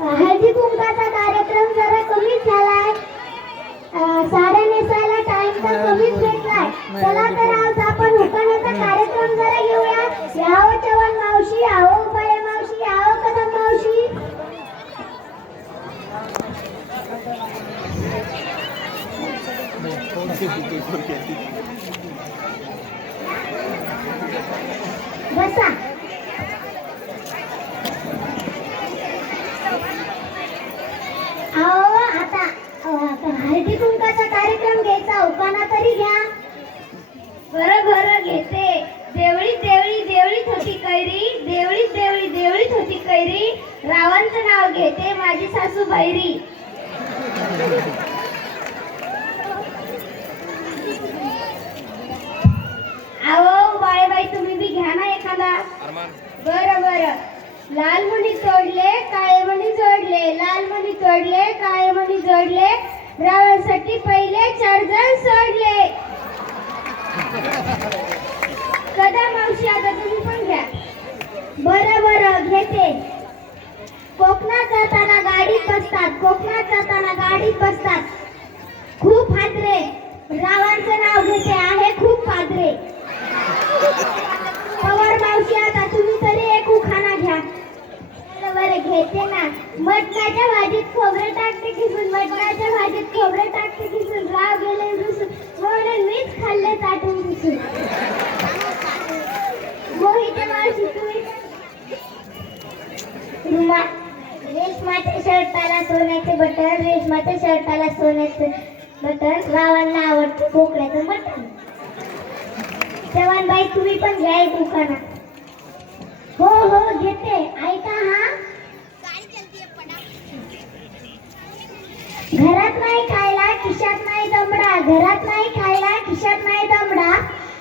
हळदी कुंकाचा कार्यक्रम जरा कमीच झालाय. साड्या नेसायला टाइम तर कमीच भेटलाय. चला तर आज आपण हुकाण्याचा कार्यक्रम जरा घेऊया. यावं चव्हाण मावशी, यावं उपाळे मावशी, यावं कदम मावशी. बसा. आता हळदी कुंकाचा कार्यक्रम घ्यायचा, उकाना तरी घ्या. बरं घेते. देवळीत देवळी देवळीत होती कैरी, देवळीत देवळी देवळीत होती कैरी, रावांचं नाव घेते माझी सासू बैरी. आवो बाळेबाई तुम्ही बी घ्या ना एखादा. बरं. लाल मणी तोडले काळे मणी जोडले, लाल मणी तोडले काळे मणी जोडले, रावणासाठी पहिले 4 जण सोडले. कदा मावशी आता तुम्ही पण घ्या. बरं घेते. कोकणात जाताना गाडीत बसतात, कोकणात जाताना गाडीत बसतात खूप हादरे, रावांचं नाव घेते आहे खूप पादरे. पवार मावशी आता तुम्ही तरी एक उखाणा घ्या. बरं घेते ना. मटणाच्या भाजीत खोबरे टाकते किसून, मटणाच्या भाजीत खोबरे टाकते किसून, राव गेले रुसून, म्हणून मीच खाल्ले ताटून किसून. मोहिते मावशी तुम्ही. रेशमाच्या शर्टाला सोन्याचे बटन, रेशमाच्या शर्टाला सोन्याचे बटन, रावांना आवडते कोकण्याचं मटण. चव्हाणबाई तुम्ही पण घ्या एक उखाणा. हो घेते. ऐका हा. घरात नाही खायला खिशात नाही दमडा, घरात नाही खायला खिशात नाही दमडा,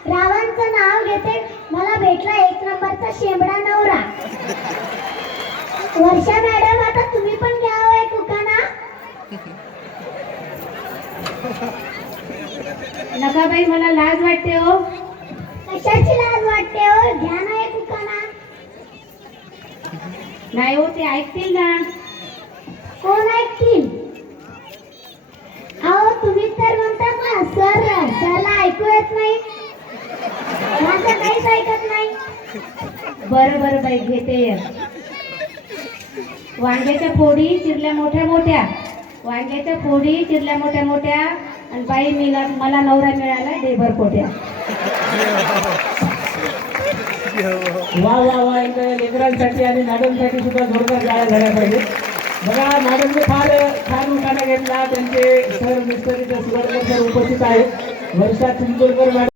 रावांचं नाव घेते मला भेटला 1 नंबरचा शेंबडा नवरा. वर्षा मॅडम आता तुम्ही पण घ्या एक उखाणा. नका बाई मला लाज वाटते हो. कशाची लाज वाटते हो, घ्या ना एक उखाणा. नाही हो ते ऐकतील ना. कोण ऐकतील? अहो तुम्ही तर म्हणतात ना सरला ऐकू येत नाही, माझं काहीच ऐकत नाही. बरं बाई घेते. वांग्याच्या फोडी चिरल्या मोठ्या मोठ्या, वांग्याच्या फोडी चिरल्या मोठ्या मोठ्या, आणि बाई मला नवरा मिळाला देभर पोट्या. वा लेकरांसाठी आणि मॅडमसाठी सुद्धा जोरदार गाळ्या झाल्या पाहिजे. बघा मॅडमने फार छान उखाणा घेतला. त्यांचे सर मिस्टर सुगडकर सर उपस्थित आहेत. वर्षा चिंचोलकर मॅडम.